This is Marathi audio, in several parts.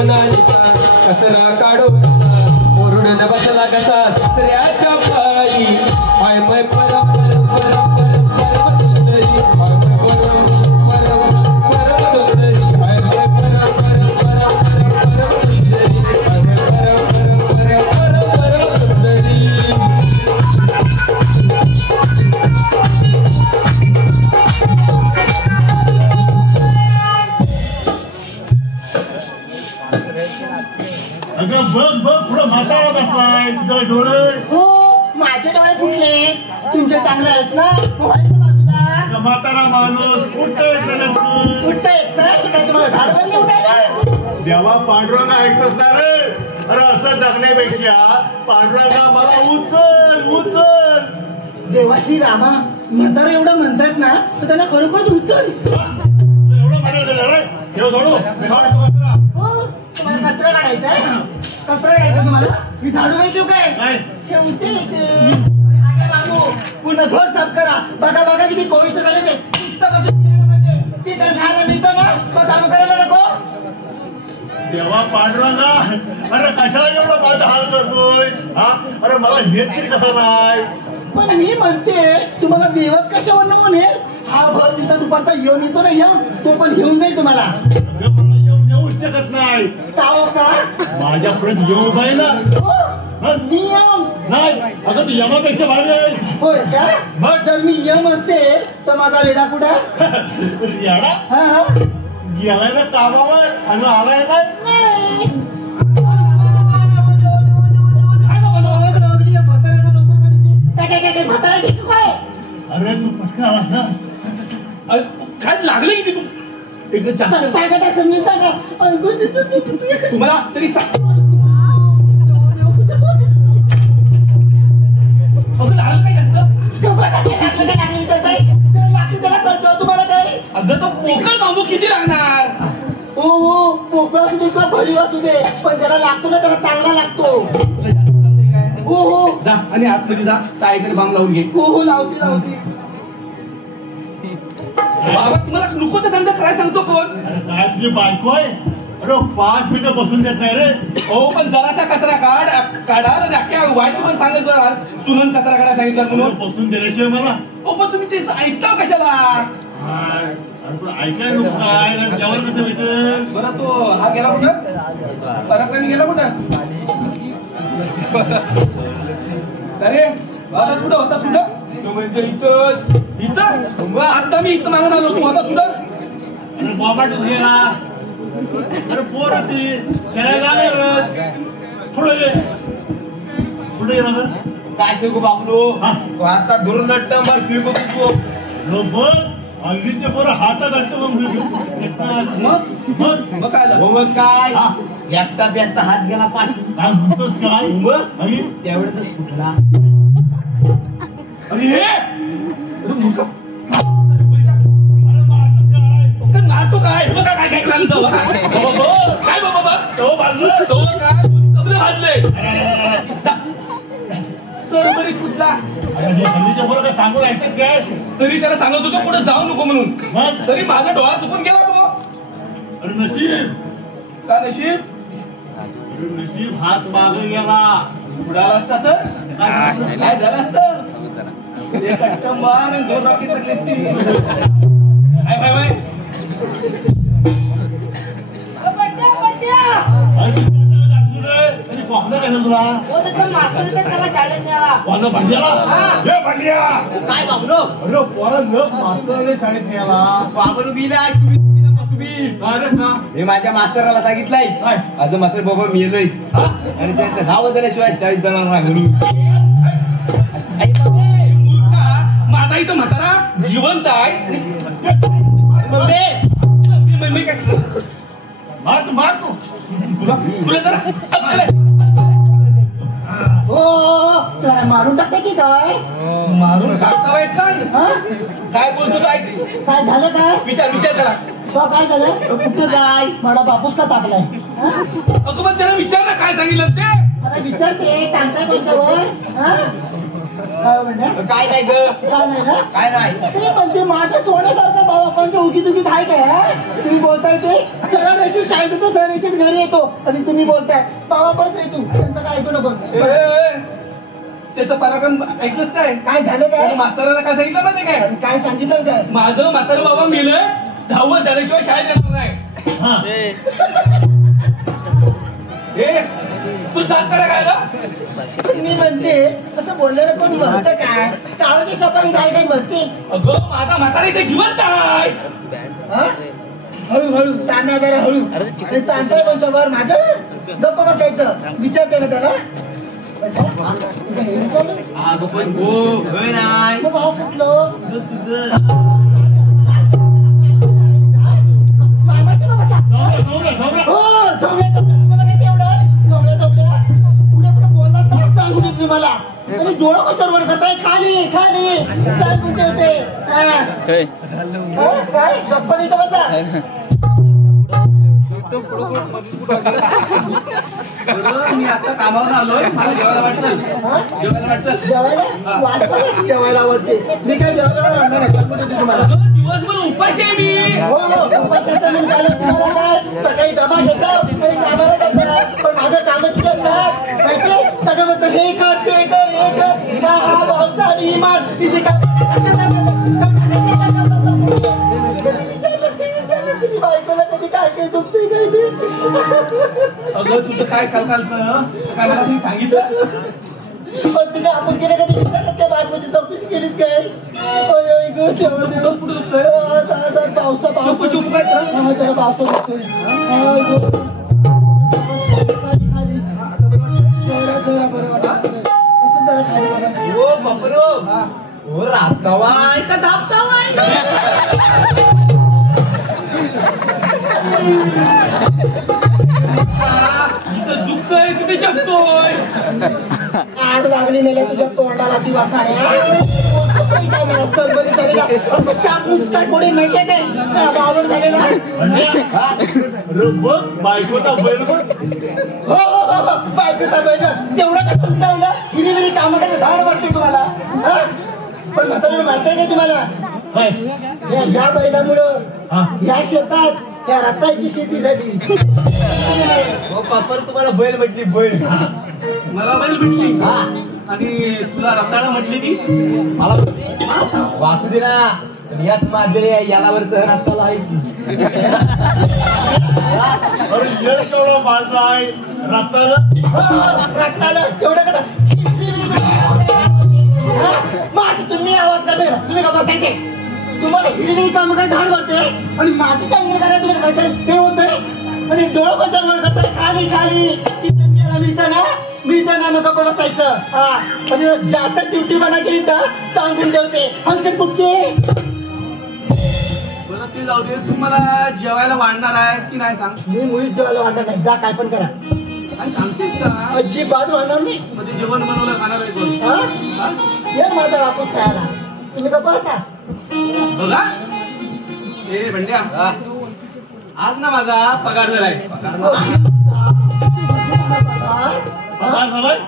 म्हणालीचा कचरा काढून ओरडून बसला कसा दुसऱ्याच्या पायी हाय माय परम परम परम परम परम सुंदरी हाय माय परम परम परम सुंदरी हाय माय परम परम परम परम परम सुंदरी हाय माय परम परम परम परम परम सुंदरी. अगं बघ बघ पुढं म्हातारा बसलाय तुझे डोळे. हो माझे डोळे फुटले तुमचे चांगले आहेत ना बाजूला. म्हातारा माणूस उठतोय उठता येत नाही काय तुम्हाला झाडवरली उठायला. देवा पांडुरंगा ऐकतोस ना रे. अरे असं जगण्यापेक्षा पांडुरंगा मला उचल उचल. देवा श्री रामा म्हातारा एवढं म्हणतात ना तर त्यांना खरोखरच उचल. एवढं म्हणत रे ठेव सोडू हो तुम्हाला कचरा काढायचा आहे. कचरा काढायचा तुम्हाला ही झाडू माहिती काय ठेवते बाबू पुन्हा घर साफ करा. बघा बघा किती कोविड झाले ते ते खायला मिळतं ना मग काम करायला नको. देवा पांडुरंगा अरे कशाला एवढं माझा हाल करतोय हा. अरे मला नेत तरी कसं नाही. पण मी म्हणते तुम्हाला देवच कशावर नको नेल. हा भर दिवसा दुपारचा येऊन येतो ना येऊन तो पण घेऊन जाईल तुम्हाला. येऊच शकत नाही. का माझ्यापर्यंत येऊ जाईल नियम नाही. अगं तू यमापेक्षा भारी आहे. होय का मग जर मी यम असेल तर माझा रेडा कुठा येडा हा गेलाय ना कामावर आणि आलाय काय. अरे तू पटकन आलास ना. काय लागले किती तू एकदम जास्त तुम्हाला तरी तुम्हाला काय अगं तो पोकळ बांबू किती लागणार. हो हो पोकळा असू दे किंवा भरी असू दे पण ज्याला लागतो ना त्याला चांगला लागतो. हो हो जा आणि आतमध्ये जा ताईकडे बांग लावून घे. हो हो लावते लावते. बाबा तुम्हाला नको तर धंदा काय सांगतो कोण. अरे काय तुझी बायको आहे. अरे 5 मिनिटं बसून देत नाही रे. हो पण जरासा कचरा काढा आणि अख्ख्या वाईट पण सांगत जरा सुनून कचरा काढा सांगितलं म्हणून बसून दिल्याशिवाय मला. हो पण तुम्ही ते ऐकता कशाला. अरे पण ऐकाय नको काय जेवण कसं भेटेल. बरं तो हा गेला कुठं पराक्रमी गेला कुठं. अरे आता कुठं होता कुठं म्हणजे इथं इथं आता मी इथं मागून आलो तू होता कुठं. अरे बाबा गेला. अरे पोर ती खेळायला पुढे ये पुढे ये ना. काय शिकू बाबलो आता दुर्नट्ट मार फिरको तू बघ अगदीचे पोरं हातात असतं मग काय एकटा बेटा हात गेला पाठी. काय म्हणतोस काय मग त्यावेळेस सुटला. अरे मारतो काय बघा काय काय काय बाबा तो भाजलं तो काय तबले भाजले सर बरी कुठला. हल्लीच्या पोरं काय सांगून ऐकत काय. तरी त्याला सांगत होतो पुढे जाऊ नको म्हणून तरी माझा डोळा चुकून गेला तो. अरे नशीब का नशीब. नशीब हात माग गेला. उडाला असता तर काय झालं असतं. एक अट्टंबार आणि 2 रॉकेट लागले असतील. बाय बाय काय बाबलो अरे पोरं लग मास्तराने शाळेत न्याला. बाबलो बिला मी माझ्या मास्तराला सांगितलंय माझं मास्तर बाबा मेलय आणि त्याचं नाव बदलल्याशिवाय शाळेत जाणार नाही म्हणून. माझा इथं म्हातारा जिवंत आहे. मारतो तुला जरा हो काय मारून टाकते की काय. मारून टाकता काय बोलतो काय काय झालं काय विचार त्याला. काय झालं कुठं काय मला बापूस का टाकलाय. अगं पण त्याला विचार ना काय सांगितलं ते. आता विचारते सांगताय कोणत्यावर. काय म्हणा काय नाही ग काय नाही ना काय नाही तरी पण ते माझ्या सोन्यासारखं बाबांच्या उगीच उगीच आहे काय तुम्ही बोलताय ते सरळ रेषेत शाळेत येतो सरळ रेषेत घरी येतो आणि तुम्ही बोलताय बाबा पण रे तू त्यांचं काय ऐकू नको त्याचं पराक्रम ऐकलंच काय काय झालं काय म्हाताराला काय सांगितलं माहिती काय काय सांगितलं काय माझं म्हातारं बाबा मेलंय 10व झाल्याशिवाय शाळेत येणार नाही हे तू जात काय ना मी म्हणते असं बोललेलं कोण म्हणतं काय टाळूच्या शपाने काय काही म्हणते अगं माझा म्हातारा इथे जिवंत आहे हा? हळूहळू ताना जरा हळू आणि ताणताय कोणच्यावर माझ्यावर गप्प बसायचं विचारते ना त्याला अगं पण हो होय नाही मग भाऊ कुठलं तुझं मामाच्या बाबाचा हो झोंबल्या तुम्हाला काय तेवढं झोंबल्या पुढे पुढे बोलला तर सांगू देत मला आणि डोळं कचरवर करताय खाली खाली सांगून ठेवते काय गप्प नाही तर बसा मी आता कामावर आलोय मला जेवायला वाटतं जेवायला वाटतं जेवायला वाटतं जेवायला आवडते मी काय जेवायला वाटणार नाही सांगू देते तुम्हाला दिवसभर उपाशी आहे मी हो हो उपासाचं मी चालू तुम्हाला काय सकाळी डबा घेतो आणि कामाला जातात पण माझं कामच केलं माहिती सगळं म्हणतं हे कर ते कर हे कर हा भावसा आणि इमान तिथे बायकोला कधी काय काय दुखते काय ते अगं तुझं काय चालतं काय मला तुम्ही सांगितलं पण तुम्ही आपण गेले कधी विचारलं त्या बायकोची चौकशी केलीच काय पावसा त्याला पावसा हो बापरो हो राबतावाय का धापतावाय इथं दुःख आहे तिथे जगतोय आग लागली नाही तुझ्या तोंडाला ती वासाड्या माहितीये काय बावर झालेला बायकोचा बैल हो बायकोचा बैल तेवढं का तुमच्यावलं हिरी विरी कामाकडे झाड वाटते तुम्हाला पण म्हातारा माहितीये काय तुम्हाला या बैलामुळं या शेतात त्या रताची शेती झाली हो पापर तुम्हाला बैल म्हटली बैल मला बैल भेटली आणि तुला रताळा म्हटली ती मला वासू दे ना यात माझे यालावर रत्ताला आहे अरे येड केवढा बांधला आहे रताला तेवढं करा तुम्ही आवाज करते तुम्ही का बसायचे तुम्हाला हिरवी कामं झाड वाटते आणि माझी काय नाही करा तुम्ही काय हे होतंय आणि डोळं कशावर करताय खाली खाली मिळतं ना मग कपडे बसायचं हा म्हणजे जास्त ड्युटी बना केली तर सांगून ठेवते हलकट कुठचे मला ते जाऊ दे तू मला जेवायला वाढणार आहेस की नाही सांग मी मुळीच जेवायला वाटत नाही जा काय पण करा आणि सांगतेस का अजिबात वाढणार मी म्हणजे जेवण बनवलं खाणार आहे कोण ये माझा वापस खायला तुम्ही का बसा बघा ए भंड्या आज ना माझा पगार झालाय पगार झालाय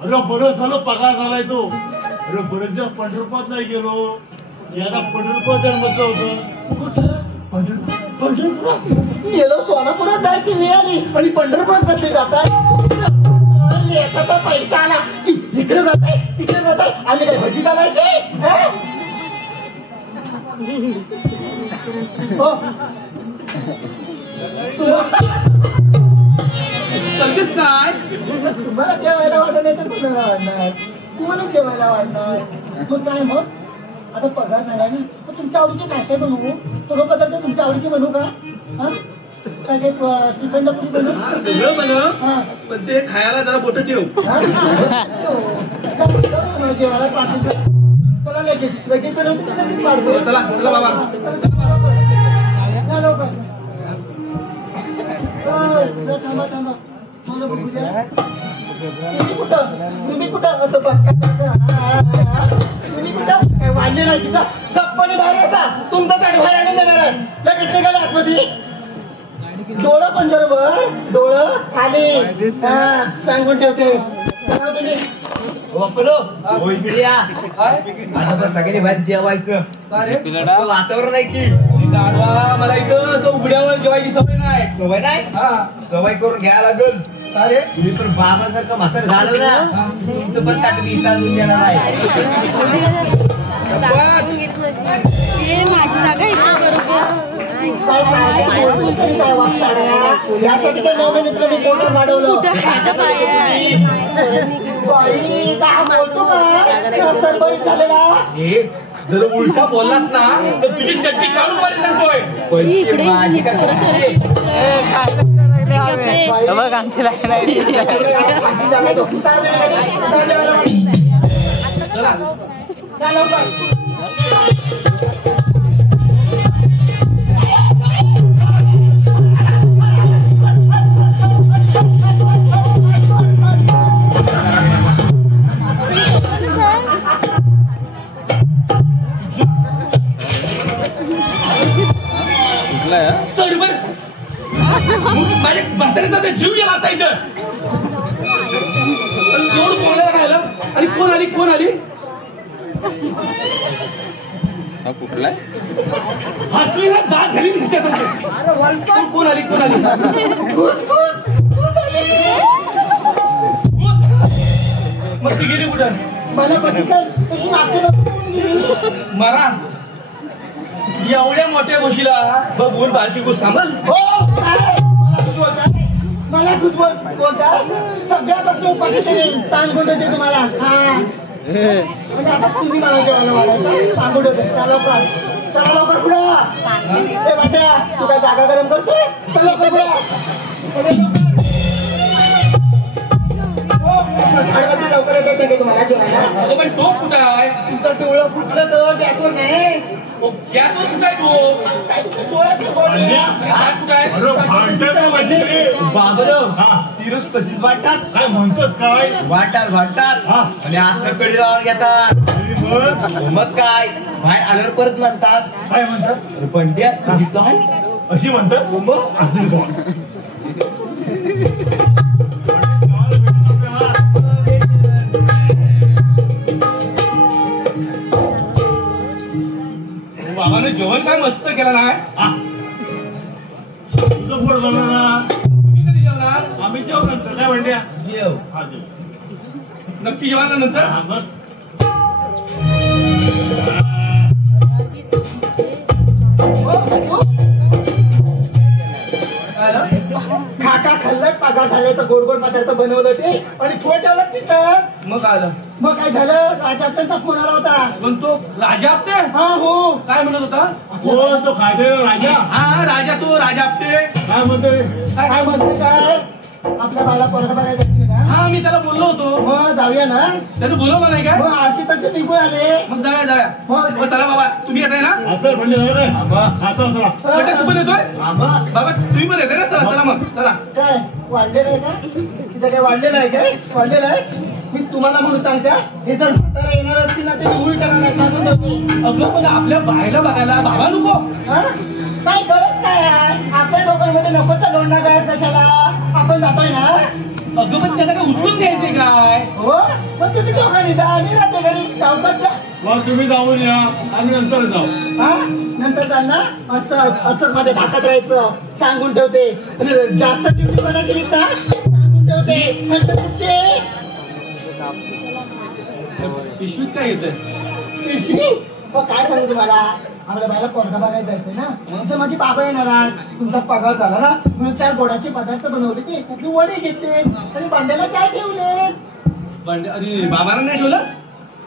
अरे बरं झालं पगार झालाय तो अरे बरेच दिवस पंढरपूरात नाही गेलो याला पंढरपूर जन्मचं होतं गेलो सोलापुरात जायची वेळ आली आणि पंढरपुरात कसले जाताय एखादा पैसा आला की इकडे जाताय तिकडे जाताय आम्ही काय भजी घालायचे चलतेस काय तुम्हाला जेवायला वाटत नाही तर कुणाला वाढणार तुम्हाला जेवायला वाढणार मग काय मग आता पगार झाला ना मग तुमच्या आवडीचे काय काय बनवू सर्व पदार्थ तुमच्या आवडीचे बनवू का हा काय काय श्रीखंड पुरी बनवू सगळं बनव पण ते खायला जरा बोट ठेव जेवायला पाठवतो चला लगेच लगेच बनवतो तर लगेच पाठवतो चला चला बाबा थांबा थांबा मला बघू द्या तुम्ही कुठं असं बघता तुम्ही कुठं काय वाढले नाही तिथं गप्पाने बाहेर येता तुमचा चाट बाहेर आणून देणार आहे लगेच निघाला आतमध्ये डोळं पण बरोबर डोळं खाली सांगून ठेवते तुम्ही बापलो हो इकडे या काय आता बस सगळ्यांनी बाहेर जेवायचं अरे वातावरण आहे की गाढवा मला इथं असं उघड्यावर जेवायची सवय नाही सवय नाही हा सवय करून घ्यायला लागल अरे तुम्ही पण बाबासारखं म्हातार झालं ना तुमचं पण ताट वीस अजून देणार आहे माझी जागा इथे बरोबर यासाठी काय नवं तुला रिपोर्टर वाढवलं कुठं ह्याचं काय आहे? बाई, काय बोलतो का सरबरीत झालेला हे जर उलटा बोललास ना तर तुझी चड्डी काढून मारी सांगतोय पैसे इकडे माझी का पोरं तुझी? बघ आमच्याला सरबर माझ्या म्हाताऱ्याचा ते जीव गेला आता इथं जेवढं बोलायला राहिलं आणि कोण आली कुठला हसली ना दात घाली कोण आली मग ती गेली कुठं मला बघितलं तशी मागच्या मरा एवढ्या मोठ्या गोष्टीला बघून बारकी गोष्ट थांबल मला दूध बोलता सगळ्यापासून उपाशी सांगून होते तुम्हाला हा म्हणजे आता तुम्ही मला जेवायला वाढायचं सांगून होते चला लवकर पुढं ए वाट्या तू काय जागा गरम करतोय चल लवकर पुढं लवकर येते तुम्हाला जेवायला अगं पण तो कुठं आहे तुमचं टोळं फुटलं तर गॅसवर नाही गॅसवर कुठं आहे तो काय कुठं आहे अरे भांडते ना माझी बाबराव हा तिरस तशीच वाटतात काय म्हणतोस काय वाटतात हा. आणि आता कडीलावर घेतात आणि मग मग काय बाहेर आल्यावर परत म्हणतात काय म्हणतात अरे पंड्या तू इथं आहे? अशी म्हणतात मग असेल कोण बाबाने जेवण काय मस्त केलं नाही तुझं पोट झालं ना तुम्ही कधी जेवणार आम्ही जेव नंतर काय म्हणत्या जेव हा जेव नक्की जेवणार नंतर हा बस काका खाल्लं पगार झाल्याचं गोड गोड पदार्थ बनवलं ते आणि फोन ठेवलं तिथं मग आलं मग काय झालं राजाप्पांचा फोन आला होता पण तो राजा आपटे हा हो काय म्हणत होता हो तो खायचा राजा हा राजा आपटे काय म्हणतोय काय म्हणते काय आपल्या बाला पोरगा बघायला जायचं ना हा मी त्याला बोललो होतो मग जाऊया ना त्याने बोलवलं नाही काय मग असे तसे निघून आले मग जाऊया मग चला बाबा तुम्ही येताय ना आता म्हणजे चला बेटा, तू पण येतोय आंबा बाबा तुम्ही पण येताय ना चला मग चला काय वाढलेलं आहे का तिथं काय वाढलेलं आहे काय वाढलेलं आहे मी तुम्हाला म्हणून सांगत्या हे जर म्हातारा येणार असतील ना ते मुळी करणार नाही काढून ठेवते. अगं पण आपल्या बायला बघायला बाबा नको हा? काय गरज काय आहे आपल्या दोघांमध्ये नकोचा लोंढा काय कशाला आपण जातोय ना अगं पण त्याला काय उचलून द्यायचे काय हो मग तुम्ही दोघांनी जा आम्ही राहते घरी जाऊकात जा मग तुम्ही जाऊन या आम्ही नंतर जाऊ हा नंतर त्यांना असं माझ्या धाकात राहायचं सांगून ठेवते आणि जास्त चिमणीपणा केली ना सांगून ठेवते नंतर कुठचे पिशवीत काय येतंय पिशवी मग काय सांगू तुम्हाला आम्हाला बायला पोरगा बघायला जायचंय ना तिथे माझी बाबा येणार आहे. तुमचा पगार झाला ना म्हणून 4 गोडाचे पदार्थ बनवले की त्यातले वडे घेतले आणि भांड्याला 4 ठेवले अरे बाबांना नाही ठेवलं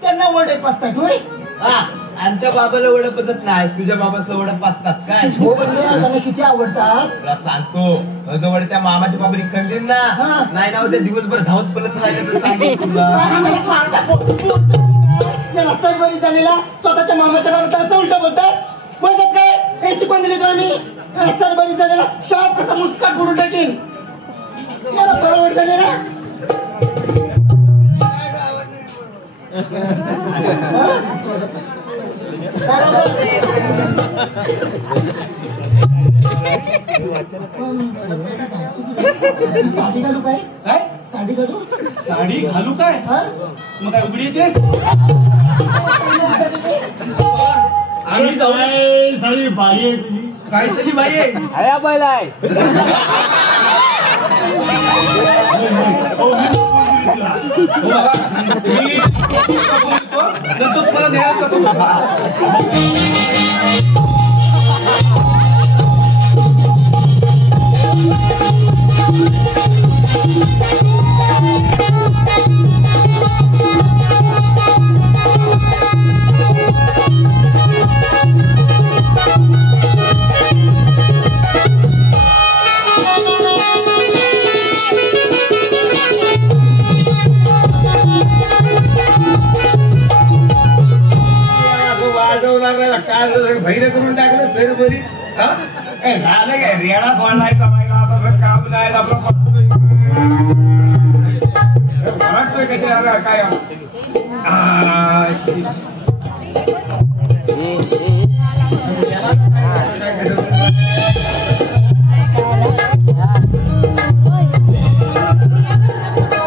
त्यांना वडे पसतात होय हा आमच्या बाबाला वडं पचत नाही तुझ्या बाबाचं वडं पाचतात काय हो म्हणजे त्यांना किती आवडतात तुला सांगतो जो वडे त्या मामाच्या बाबरी खाल्ली ना हा. नाही ना उद्या दिवसभर धावत पडत राहिले तर सांगेन तुला आम्हाला मागच्या रस्त्यात बरी झालेला स्वतःच्या मामाच्या बाबत असं उलट बोलतात बोलतात काय हे शिकवून दिले आम्ही रस्त्यात बरी झालेला शाप कसा मुस्काट फोडून टाकीन मला बरोबर झाले ना साठी घालू काय काय साडी घालू साडी घालू काय हा? मग काय उघडी येते आम्ही जाऊ साडी बाई आहे तुझी काय तरी बाई आहे अरे बैल आहे हो, मी तुला. हो बाबा, मी बोलतो, नंतर तुम्हाला न्यायला जातो. काय भैर करून टाकलं सर बरी झालं काय रेडा सोडलाय करायला आता काम नाही आपलं मराठतोय कशा काय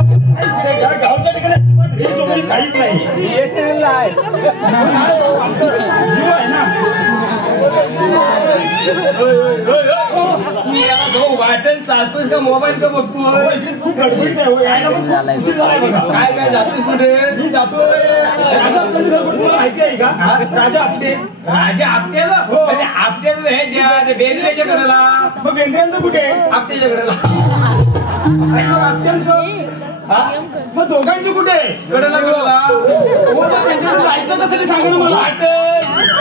गावच्या ठिकाणी काहीच नाही BSNL आहे जीव आहे ना वाटेल चालतोय का मोबाईल का बघतोय खूप गडबडीत आहे हो. यायला पण खूप उशीर झालाय बघा. काय काय जातोय कुठे मी जातोय राजा आपल्याचं घर कुठं तुम्हाला माहिती आहे का राजा आपटे राजा आपट्याला हो. आपट्याला हे ज्या बेंद्रेच्या कडेला मग बेंद्र्यांचं कुठे आपट्याच्या कडेला आणि मग आपट्यांचं मग दोघांची कुठे कडेला कडेला हो, मग त्यांच्याकडे जायचं कसं ते सांगा ना मला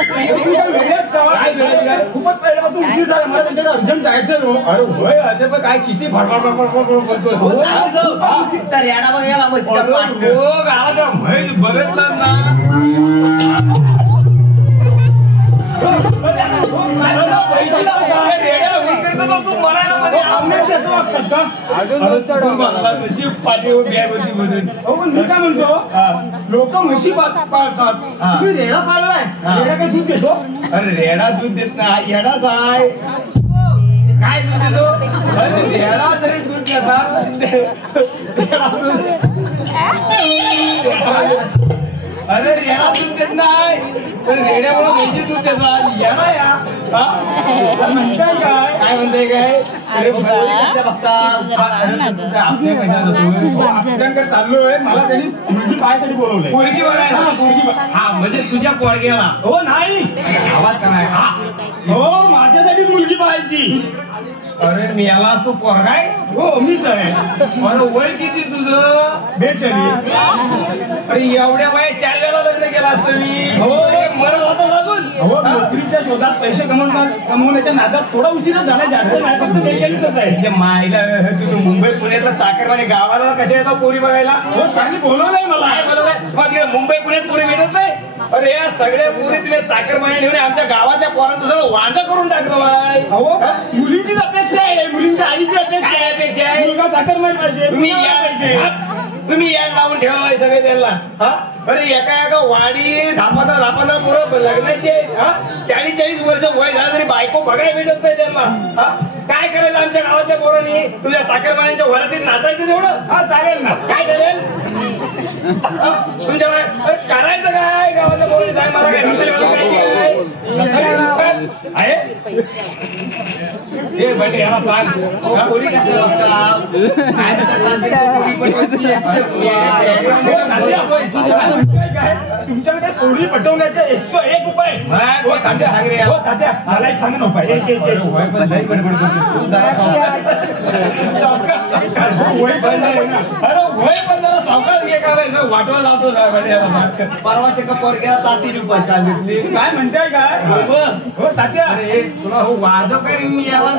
तुम्ही काय वेगळेच का? काय वेगळेच काय? खूपच पहिल्यापासून उशीर झाला मला त्यांच्याकडे अर्जंट जायचं हो. अरे होय अरे पण काय किती फडफड बोलतोय तर याडा बघ याला म्हशीच्या पाठीवर. रोग आला का म्हैस बघितला ना रेड्याला होऊन करतो ना तू मरायला मध्ये आवण्याची असं वागतात का? नशीब पाठी बॅग होती म्हणून अहो, पण मी काय म्हणतो लोक म्हशी पाळतात हा. तुम्ही रेडा पाळलाय हा. रेडा काय दूध देतो अरे रेडा दूध देत नाही येडाच आहे काय दूध देतो अरे रेडा जरी दूध देतात अरे रेडा दूध देत नाही तर रेड्यामुळे म्हशी दूध देतात येडा या हा? म्हणताय काय काय म्हणते काय अरे आपल्याकडे चाललोय मला त्यांनी मुलगी पाहायसाठी बोलवलंय पोरगी बघायला हा, पोरगी हा म्हणजे तुझ्या पोरग्याला हो नाही आवाज का नाही हा हो माझ्यासाठी मुलगी पाहायची अरे मी याला तू पोरगा आहे हो मीच आहे अरे वय किती तुझं बेचाळीस अरे एवढ्या वया 4 वेळा लग्न केलं असतं मी हो. मरत होता लागून हो नोकरीच्या शोधात पैसे कमवण्याच्या नादात थोडा उशीर झाला जास्त नाही फक्त बेचाळीसच आहे म्हणजे मायला तुम्ही मुंबई पुण्यातला साखरवाणी गावाला कशा येतात पोरी बघायला हो त्यांनी बोलवलंय मला काय बोलवलंय मग तिकडे मुंबई पुण्यात पोरी भेटत नाही अरे या सगळ्या पोरी तुला चाकरमाने नेऊन आमच्या गावाच्या पोरांचं सगळं वांदा करून टाकलं बाय अहो मुलीचीच अपेक्षा आहे मुलींच्या आईची अपेक्षा काय आहे अपेक्षा आहे? मुलगा साखर नाही पाहिजे तुम्ही मुलगा या पाहिजे तुम्ही या लावून ठेवाय सगळे त्यांना हा अरे एका वाडी धापाना पुरं लग्नाचे हा 40 वर्ष वय झालं तरी बायको बघायला भेटत नाही त्यांना हा काय करायचं आमच्या गावाच्या पोरांनी तुझ्या साखरमान्यांच्या वरातीत नाचायचं तेवढं हा चालेल ना काय चालेल तुमच्या अरे करायचं काय गावाच्या पोरांनी सांग मला काय आहे हे बंडे याला सांग हा, पोरी कसं बघतात? काय तुमच्याकडे पोरी पटवण्याचा 101 उपाय हो, तात्या सांग रे. हो तात्या मला एक सांगा ना उपाय एक. अरे होय पण लई बडबड करतोस तू. सावकाश. होय पण नाही ना. अरे होय पण जरा सावकाश घे करायचं वाटवा लावतो जरा बंडे याला सांग. परवाच्या का पोरग्याला 7 रुपये सांगितली. काय म्हणताय काय हो तात्या अरे तुला हो वाजव काय रे मी याला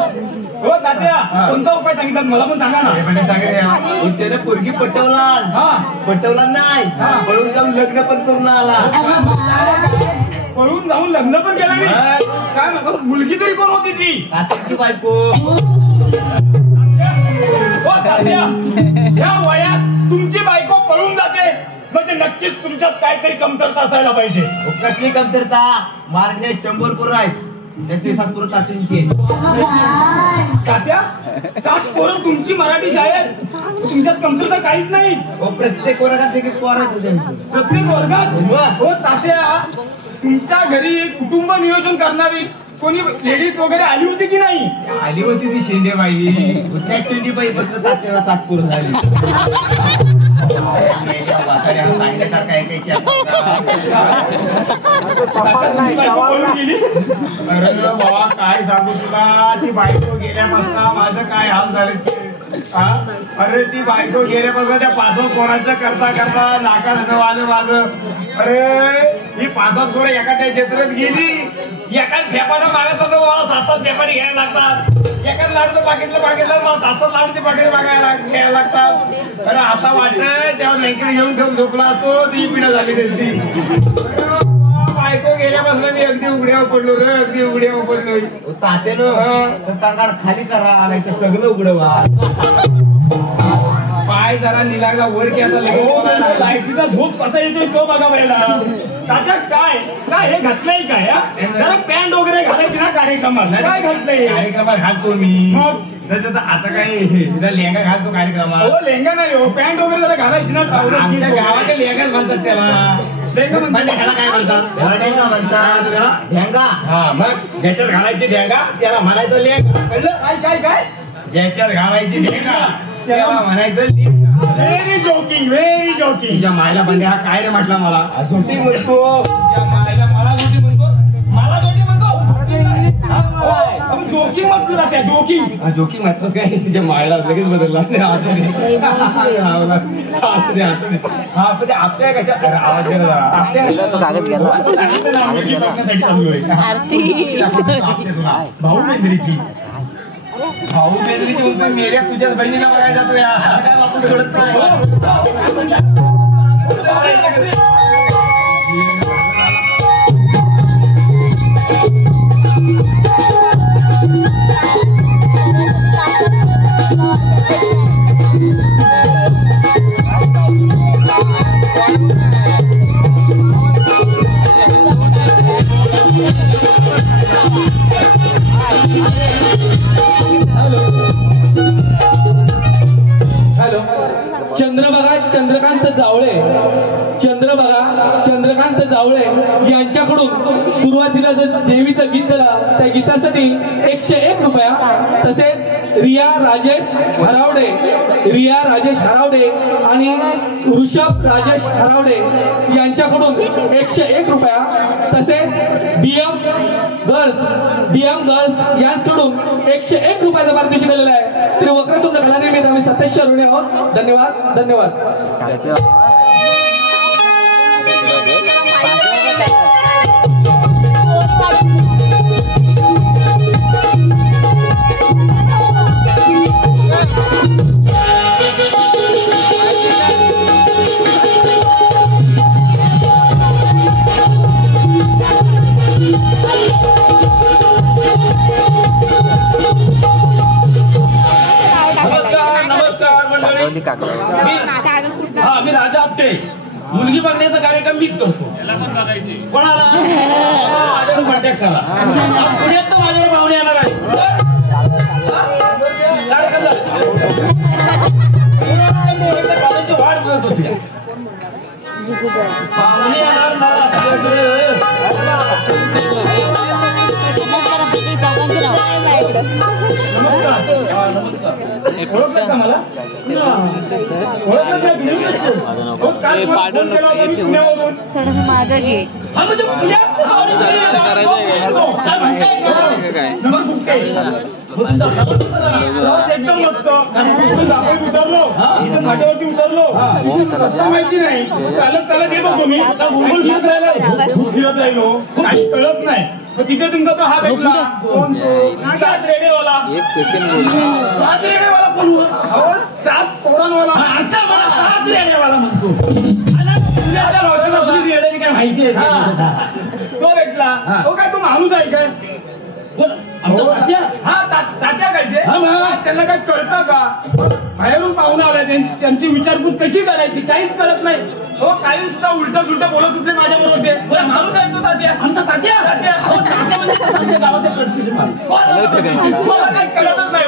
हो तात्या कोणता उपाय सांगितला मला पण सांगा ना हे बंडे सांग रे याला. त्याने पोरगी पटवला हा पटवला नाही पळून जाऊन लग्न पण करून आला. पळून जाऊन लग्न पण केलं मी काय म्हणतो मुलगी तरी कोण होती ती काकाची बायको. हो तात्या या वयात तुमची बायको पळून जाते म्हणजे नक्कीच तुमच्यात काहीतरी कमतरता असायला पाहिजे कसली कमतरता मारणे 100 पोरं आहेत त्या दिवसात पोरं तात्यांची. तात्या 7 पोरं तुमची मराठी शाळेत तुमच्यात कमतरता काहीच नाही. प्रत्येक वर्गात देखील पोरायचं त्यांचं. प्रत्येक वर्गात हो तात्या, तुमच्या घरी कुटुंब नियोजन करणारी कोणी लेडीज वगैरे आली होती की नाही? आली होती ती शेंडेबाई. त्या शेंडेबाई बसलं तात्याला सातपूर झाली. सांगण्यासारखं ऐकायची अरे बाबा काय सांगू तुला, ती बायको गेल्यापासून माझं काय हाल झाले ते. अरे ती बायको गेल्यापासून त्या पासवर्ड कोणाचं करता करता नाका आलं माझं. अरे ही पासवर्ड कोण एखाद्या क्षेत्रात गेली, एकाच फेपानं मागत होतं मला 7-7 फेपाने घ्यायला लागतात. एकाच लाडूचं पाकिटलं मला 7-7 लाडूचे पाकिट घ्यायला लागतात. अरे आता वाटतं जेव्हा बँकेत घेऊन ठेवून झोपला असतो ती पिढा झाली नसती. बायको गेल्यापासून मी अगदी उघड्यावर पडलो रे, अगदी उघड्यावर पडलो. तात्यानं तांगाड खाली करा नाही तर सगळं उघडवा. पाय जरा निलागा वर केला लाईटीचा झोप कसा येतोय तो बघा पहिला. तात्या काय काय हे घातलंय काय? जरा पॅन्ट वगैरे घालायची ना कार्यक्रमात. काय घातलंय? कार्यक्रमात घालतो मी. आता काय लेहंगा घालतो कार्यक्रमात. हो लेहंगा नाही हो, पॅन्ट वगैरे जरा घालायची ना. आमच्या गावाच्या लेहंगाच म्हणतात त्याला. लेहंगा म्हणतात. ह्याला काय म्हणतात? लेहंगा म्हणतात. लेहंगा. हा मग ज्याच्यात घालायची लेहंगा त्याला म्हणायचं लेहंगा. कळलं? काय काय काय ज्याच्यात घालायची लेहंगा त्याला म्हणायचं lehenga. Very joking, very joking. तुझ्या मायला बंड्या हा काय रे म्हटला मला जोटी म्हणतो. तुझ्या मायला मला जोटी म्हणतो. मला जोटी म्हणतो. जोकिंग मत तुला त्या जोकिंग. जोकिंग म्हटलंच काय तुझ्या मायला लगेच बदलला. असू दे. हा पण आपल्या कशा आवाज गेला जरा. आरती भाऊ बेंद्रीची भाऊ बेदरीची म्हणतो मेल्या तुझ्याच बहिणीला बघायला जातो या. आपण सोडत हॅलो. चंद्रकांत जावळे यांच्याकडून सुरुवातीला जर देवीचं गीत झालं त्या गीतासाठी 101 रुपया. तसेच रिया राजेश हरावडे आणि ऋषभ राजेश हरावडे यांच्याकडून 101 रुपया. तसेच डीएम गर्ल्स यांच्याकडून 101 रुपयाचा पारितोषिक दिलेला आहे. तरी वक्रतुंड कलानिमित्त आम्ही सतेज शरुणे आहोत. धन्यवाद. मी राजा आपटे. मुलगी बघण्याचा कार्यक्रम मीच करतो. कोणाला कॉन्टॅक्ट करा. पुण्यात तर माझ्याकडे पाहुणे येणार आहे. कॉलेजची वाट बघत होती. पाहुणे येणार ना. ओळखलं का मला? ओळखलं मागे घे. एकदम मस्त. उतरलो फाट्यावरती उतरलो. माहिती नाही चालत येत होतो मी. फिरत राहिलो काही कळत नाही. तिथे तुमचा तो हा भेटला. सात रेडिओवाला. 7 रेडिओवाला कोण? 7 पोरांवाला. अच्छा मला 7 रेडिओवाला म्हणतो. काय माहिती आहे तो भेटला. तो काय तो माणूस आहे काय? तात्या काय ते? त्यांना काय कळतं का? बाहेरून पाहुणा आलाय त्यांची विचारपूस कशी करायची काहीच कळत नाही. हो काही सुद्धा उलट सुलट बोलत सुटले माझ्या बरोबर. ते माणूस आहे तो तात्या. आमचा तात्या गावात मला काही कळतच नाही.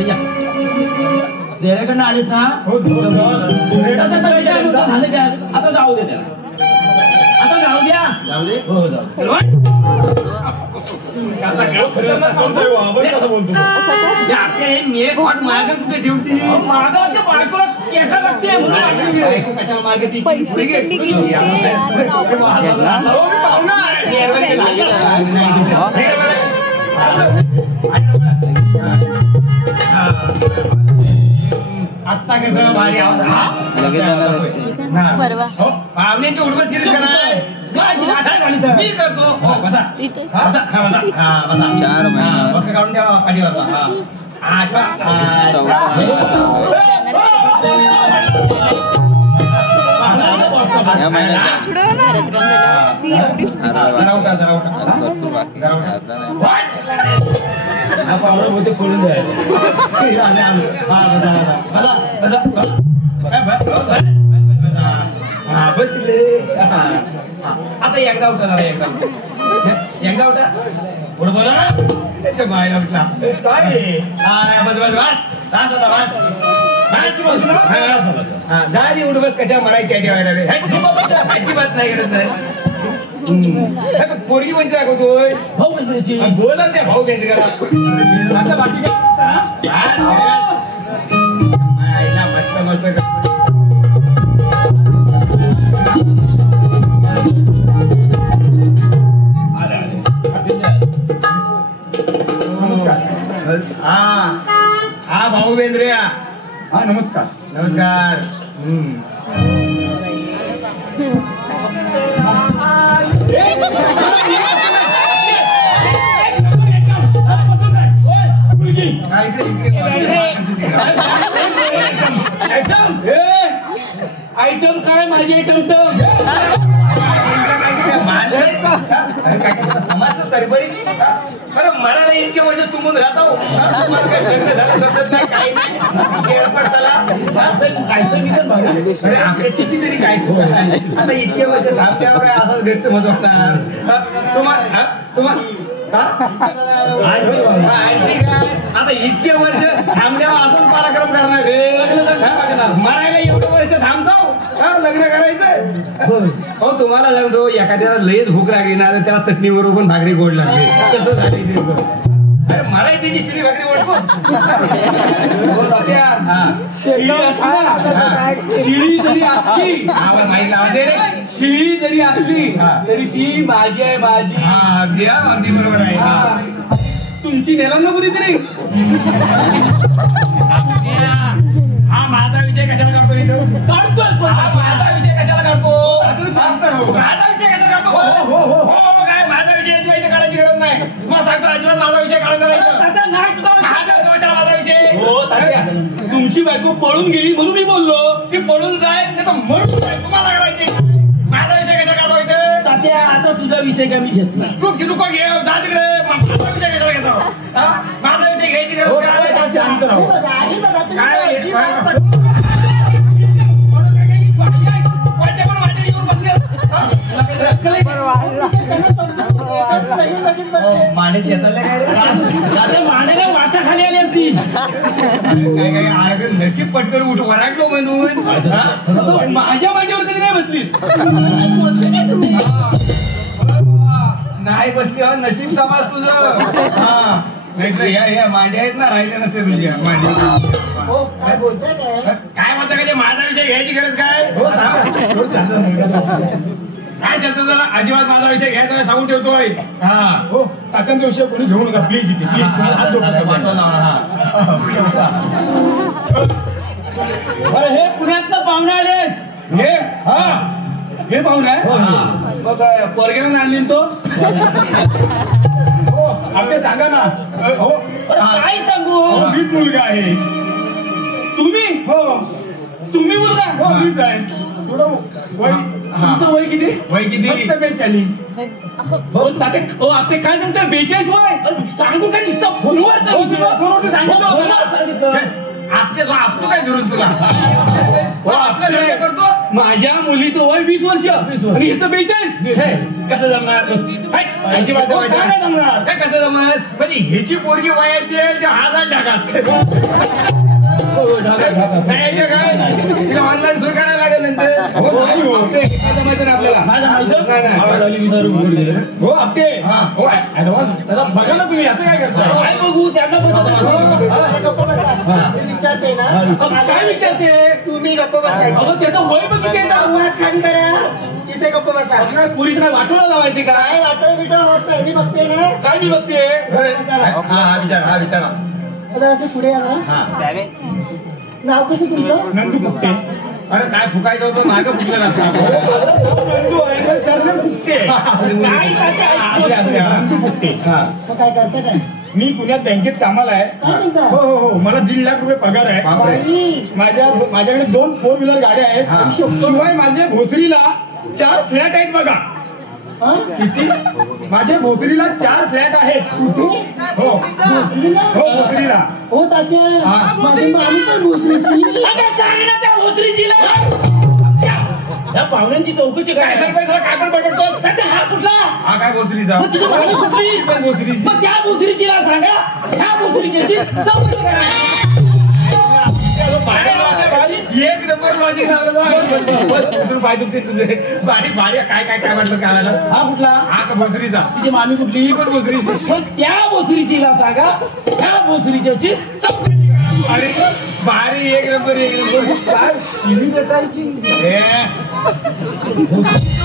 या देण्याकडनं आलेत ना हो झाले काय आता जाऊ दे त्याला आता जाऊ द्या जाऊ दे हो जाऊ कसं बोलतो आपल्या हे मेळ वाट माग कुठे ठेवती मागाच्या बायकोला केटा लागते म्हणून बायको कशाला मागे ती पैसे त्यांनी घेतले आत्ता कसं भारी परवा पाहुण्याची उडबस केली का नाही मी करतो हो बसा इथे हा, बसा हा, बसा हा, बसा 4 महिने. हा, बसा काढून द्या पाठीवर हा. आठ या महिन्यात पुढं घराचं काम झालं ती एवढी जरा उठा जरा उठा भरपूर बाकी जरा उठा. आता नाही. हा पाहुणा होते खोलून द्यायला आले, आले. हा, बसा, बसा. बसा, बसा, बसा. बसा. हा, बस तिकडे. हा, हा. आता एकदा उठा जरा एकदा उठा पुढे बोला ना त्याच्या बाहेर उठला काय रे? हा, बस बस बस बस आता बस झाली उठ बस कशा म्हणायची ठेवायला रे अजिबात नाही करत नाही पोरगी म्हणजे दाखवतोय भाऊ म्हणजे बोला त्या भाऊ घ्यायचं करा आता बाकी काय मस्त मस्त हा भाऊ बेंद्रिया हा नमस्कार नमस्कार आयटम काय माझी आयटम समाज सरबरी बरं मला नाही इतके वर्ष तुम्ही राहता तुम्हाला काय लग्न झालं समजत नाही काही नाही एअरपोर्ट झाला अरे आपल्या कितीतरी काय आता इतके वर्ष थांबल्यावर असंच घरचं मत वाटणार आता इतके वर्ष थांबल्यावर असंच पराक्रम करणार मरायला एवढं वर्ष थांबतो लग्न करायचं हो तुम्हाला सांगतो एखाद्याला लयच भूक लागणार त्याला चटणी बरोबर भाकरी गोड लागते तसं झालं अरे मराठीची श्री भाकरी ओळखो शिळी जरी असली माहीत लावते रे शिळी जरी असली तरी ती माझी आहे माझी अगदी अगदी बरोबर आहे तुमची नेलांना पुरी तरी हा माझा विषय कशाला काढतो इथं काढतोय हा माझा विषय कशाला काढतो सांगतो माझा विषय कशाला काढतो हो काय माझा विषय इथे काढायची गरज नाही तुम्हाला सांगतो अजिबात माझा विषय काढायचा नाही माझा विषय हो तात्या, तुमची बायको पळून गेली म्हणून मी बोललो ती पळून जाय नाही तर मरून जाय तुम्हाला करायची माझा विषय कशा काढतो इथे तात्या आता तुझा विषय काय मी घेत नाही तू नको घे जा तिकडे माझा विषय कशाला घेतो माझा विषय घ्यायची गरज माने शेताला काय मानेला वाटा खाली आली असती काय नशीब पटकन उठ वरागलो म्हणून माझ्या मांडीवर कधी नाही बसली नाही बसली हा नशीब समाज तुझं हा नाही तर ह्या मांड्या आहेत ना राहिल्या नसते तुझ्या मांडी काय बोलतोय काय म्हणता का माझा विषय घ्यायची गरज काय काय चालतं तुला अजिबात माझा विषय घ्यायचा नाही सांगून ठेवतोय हा हो काकांचा विषय कोणी घेऊ नका प्लीज इथे प्लीज हात जोडू नका. अरे हे पुण्यातलं पाहुणे आले हे हा हे पाहून आहे मग पोरग्यानं आणली तो हो आपले सांगा ना हो काय सांगू हो, मीच मुलगा आहे तुम्ही हो तुम्ही मुलगा हो मीच आहे थोडं वय तुमचं वय किती वय किती? फक्त 42. हो ताते हो आपले काय सांगताय 42 वय सांगू काय नुसतं फोनवर फोनवर सांगितलं. आपले आपलं काय धरून तुला हो आपलं लग्न करतो माझ्या मुलीचं वय 20 वर्ष आणि हिचं 42. कसं जमणार ह्याची बात काय जमणार? काय कसं जमणार म्हणजे ह्याची पोरगी वयाची आहे ते हा जाईल ढगात ऑनलाईन सुरू करायला लागेल नंतर हो आपटे बघा ना तुम्ही असं काय करताय काय बघू त्यांना गप्प बसा. मी विचारते ना काय विचारते तुम्ही गप्प बसायचं. अगं त्याचं वय बघितले का आवाज खाली करा. तिथे गप्प बसा. पुरीच काय वाटोला लावायचे का काय वाटलं बिटलं होत नाही. मी बघते ना. काय मी बघते हा विचारा आता असं पुढे या ना. नाव कसं तुमचं? नंदू फुकटे अरे काय फुकायचं होतं मागं फुकलं नसतं नंदू आहे सर फुकटे नंदू फुकटे मग काय करता काय? मी पुण्यात बँकेत कामाला आहे. काय म्हणता? हो मला 1.5 लाख रुपये पगार आहे. बाई, माझ्याकडे 2 4 व्हीलर गाड्या आहेत. शिवाय माझ्या भोसरीला 4 फ्लॅट आहेत बघा. हा? किती? माझ्या भोसरीला 4 फ्लॅट आहेत. कुठे? हो भोसरीला? हो भोसरीला. हो तात्या, माझी मामी पण भोसरीची. या पाहुण्यांची चौकशी काय काय पण बडबडतो हा कुठला हा काय भोसरीचा मग तुझी मामी कुठली पण भोसरीची मग त्या भोसरीचीला सांगा ह्या भोसरीची चौकशी करा एक नंबर लॉजिक झालं पाहिजे तुझे बारीक बारीक काय म्हटलं काय हा कुठला हा का भोसरीचा तुझी मामी कुठली ही पण भोसरीची मग त्या भोसरीचीला सांगा ह्या भोसरीची चौकशी करा अरे भारी एक नंबर काय इली भेटायची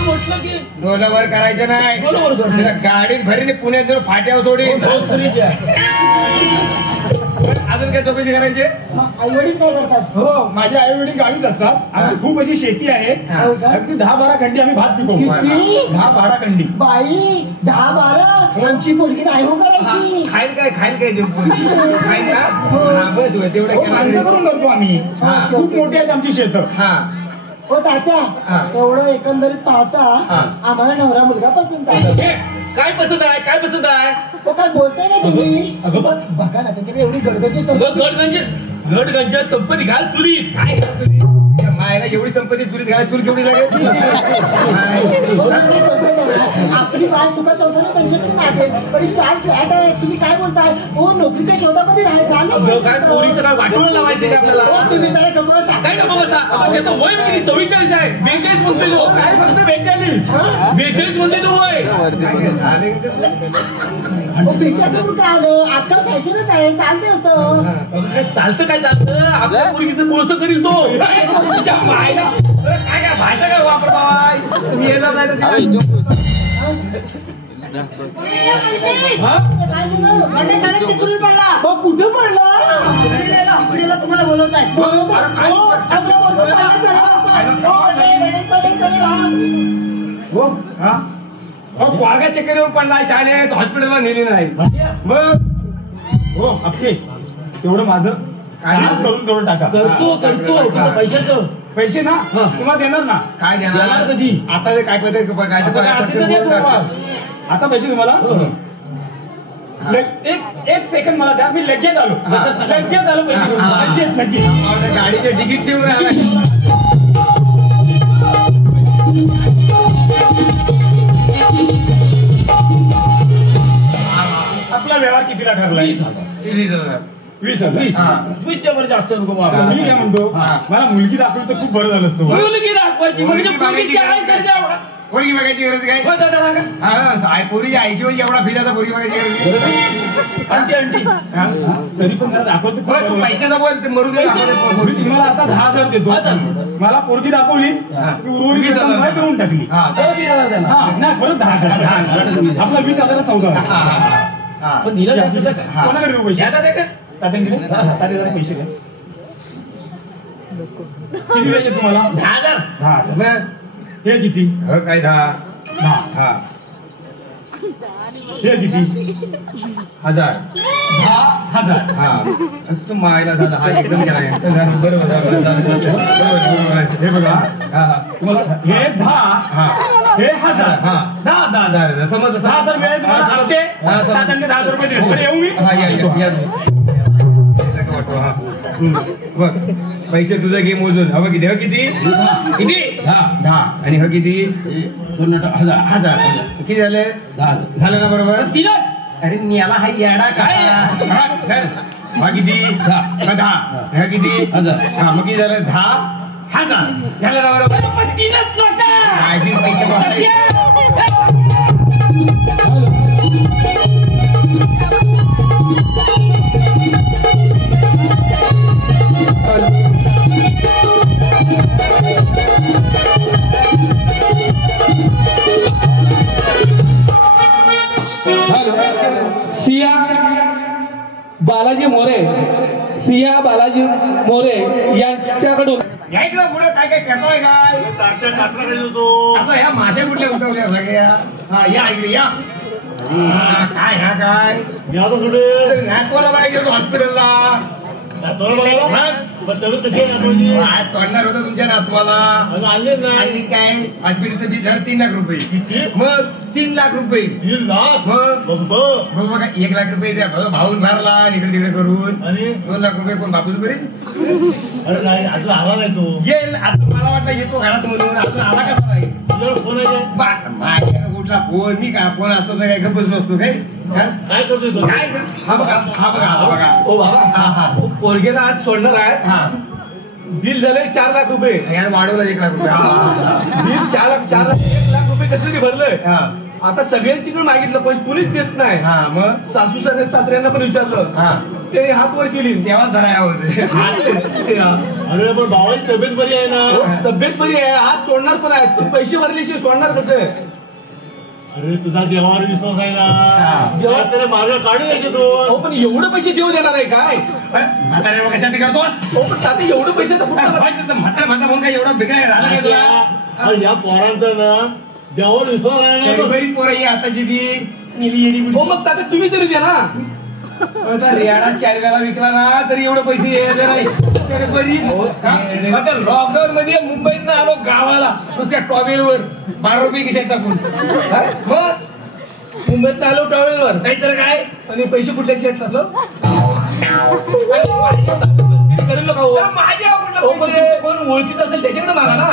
म्हटलं की डोलावर करायचं नाही बरोबर तुला गाडीत भरीने पुण्यात जर फाट्यावर सोडी भोसरीच्या अजून काय चौकशी करायची आई वडील काय करतात? हो माझे आई वडील गावीच असतात. आमची खूप अशी शेती आहे. हो का? अगदी 10-12 खंडी आम्ही भात पिकवतो. किती? 10-12 खंडी. बाई 10-12 आमची मुलगी नाही हो करायची. खाईल काय जेवण खाईल का हा, बस होय, तेवढं हो, माणसं केलं करून करतो आम्ही. हा. खूप मोठी आहेत आमची शेतं. हा हो तात्या, हा. एवढं एकंदरीत पाहता हा. आम्हाला नवरा मुलगा पसंत आहे. काय पसंत आहे हो काय बोलताय ना तुम्ही? अगं बघ बघा ना त्याच्याकडे एवढी गडगडची गडगंजात संपत्ती घाल चुलीत काय करतो ती? त्या मायला एवढी संपत्ती चुरीत घालायला चूल केवढी लागेल आपली बाळ सुखात संसार त्यांच्याकडे नातेल पण 4 फ्लॅट आहे. तुम्ही काय बोलताय? हो नोकरीच्या शोधामध्ये अगं काय पोरीचं काय वाटोळं लावायचं का आपल्याला हो तुम्ही त्याला गमवता. काय का बघा आता त्याचं वय किती 44 आहे 42 म्हणतोय तो काय फक्त 42. हा? 42 म्हणतोय तो वय हो पिक्चरचं कुठं आलं? आजकाल फॅशनच आहे चालते असं. चालतं आपल्या पोरगीचं कोळसं करील तो तुझ्या मायला काय भाषा काय वापरता मी येणार नाही तर हा? हो कुठे पडला? तुम्हाला बोलवत आहे बरोबर. हो, आपल्या बरोबर पडला. हो, चले, हो हा वाघा चक्करीवर पडला शाळेत हॉस्पिटलला नेली नाही मग हो आपके तेवढं माझं काय करून तेवढं टाका. करतो पैशाचं पैसे ना तुम्हाला देणार ना. काय देणार देणार कधी? आता ते काय पद्धत काय आता काय असते तर देतो बाबा. आता पैसे तुम्हाला एक सेकंड मला द्या. मी लगेच आलो पैसे लगेच. गाडीचे तिकीट ठेवून आला आपला व्यवहार कितीला ठरलाय? 20,000 वीसच्या वर जास्त नको बाबा. मी काय म्हणतो मला मुलगी दाखवली तर खूप बरं झालं असतं. मुलगी दाखवायची म्हणजे पोरगीची आई करते एवढा. पोरगी बघायची गरज काय पोरी आईची वय एवढा फिरायचा पोरगी बघायची गरज अंटी तरी पण मला दाखवतो खूप बरं. पैशाचा बोल ते मरू दे मी तुम्हाला आता 10,000 देतो. मला पोरगी दाखवली की उर्वरित 20,000 देऊन टाकली. नाही परत 10,000 आपला 20,000 14. पण दिलं जास्त तर काय? कोणाकडे देऊ पैसे? याचा दे का? तात्यांकडे तात्याकडे पैसे द्या. किती द्यायचे तुम्हाला? 10,000 हे किती? काय 10 10. हे किती? 1,000 10,000. हा तू मायला झाला हा एकदम गेला बरोबर हे बघा हा तुम्हाला हे 10 हा हे 1,000. हा 10,000 समज 10,000 मिळेल तुम्हाला सांगते. तात्यांनी 10,000 रुपये दिले. बरं, येऊ मी? हा या बघ पैसे तुझं घे मोजून. हवं किती? किती? दहा. आणि ह किती? 1000. किती झाले? 10 झालं ना बरोबर? अरे याला हा येडा काय? हा किती? 10. हा किती? 1000. हा मग किती झालं? 10,000 झालं ना बरोबर? बालाजी मोरे यांच्याकडून या इकडं पुढे काय काय करतोय काय? आता ह्या माझ्या कुठल्या उठवल्या सगळ्या? हा या इकडे या. काय ह्या काय? नागपूरला बाहेर गेलो हॉस्पिटलला. आज सोडणार होतं तुमच्या नातवाला. आणि काय हॉस्पिटलचं बिल झालं 3 लाख रुपये. मग 3 लाख रुपये. मग बघा 1 लाख रुपये द्या भाऊन भरला इकडे तिकडे करून. आणि 2 लाख रुपये कोण बापूच बरे? अरे नाही अजून आला नाही तो. येईल आता मला वाटलं येतो घरात म्हणून. अजून आला कसा नाही? माझ्या कुठला फोन मी का फोन असतो तर काय गप्पच नसतो काय? काय करतोय तो? काय हा बघा ओ बाबा पोरगेला आज सोडणार आहे. हा बिल झाले 4 लाख रुपये. यार वाढवलं 1 लाख रुपये. बिल 4 लाख 1 लाख रुपये कसं ते भरलंय. हा आता सगळ्यांच्याकडे मागितलं पण कुणीच देत नाही. हा मग सासू सासऱ्यांना पण विचारलं. हा ते हात वर केली. तेव्हाच धराया होते. अरे पण भावाची तब्येत बरी आहे ना? तब्येत बरी आहे आज सोडणार पण आहे. तू पैसे भरल्याशिवाय सोडणार कसं? अरे तुझा देवावर विश्वास आहे ना? जेव्हा तरी मार्ग काढून यायचे तो. हो पण एवढं पैसे देऊ देणार आहे काय? म्हाताऱ्या कशासाठी करतो? हो पण तात्या एवढं पैसे तर म्हातारा म्हणून काय एवढा बिघाय झाला काय तुला? या पोरांचा ना देवावर विश्वास आहे ना? बरी पोरं ही आताची ती निली येडी. हो मग तात्या तुम्ही तरी द्या ना. रेडा 4 वेळा विकला ना तरी एवढं पैसे यायचे नाही. तरी बरी आता लॉकडाऊन मध्ये मुंबईत आलो गावाला नुसत्या टॉवेलवर 12 रुपये खिशात टाकून. मग मुंबईत आलो टॉवेलवर नाहीतर काय? आणि पैसे कुठल्या खेळ टाकलं करेल का हो? माझ्या हो पण तुमचं कोण ओळखीचं असेल त्याच्याकडे मागा ना.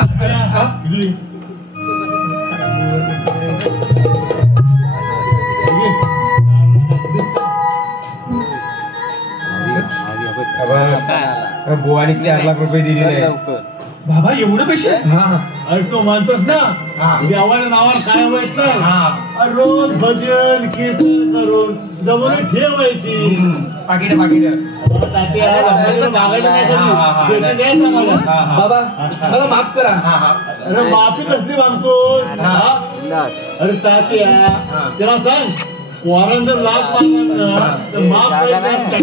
बुवानी 4 लाख रुपये दिलेले. बाबा एवढे पैसे? अरे तो म्हणतोस ना देवाच्या नावावर काय व्हायचं? रोज भजन कीर्तन करून जवळ ठेवायची. पाकिट बाबा मला माफ करा. अरे माफी कसली मागतोस? अरे तात्या त्याला सांग पोरांना जर लाभ मागणार तर माफ करायचं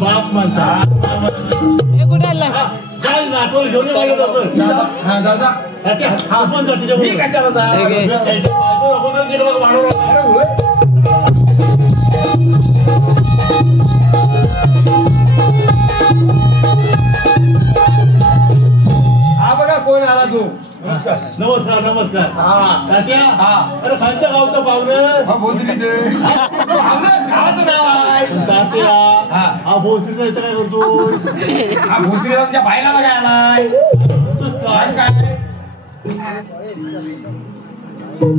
बाप म्हणतात. काय नाटवर घेऊन आपण मी कशाला जा? हा बघा कोण आला तू? नमस्कार नमस्कार. हा तात्या अरे खालच्या गावचं पाहुणं भोसरीचं गावाचं नाव आहे. तात्या हा भोसरीचा इथं काय करतो? हा भोसरी तुमच्या बायला बघायला आलाय.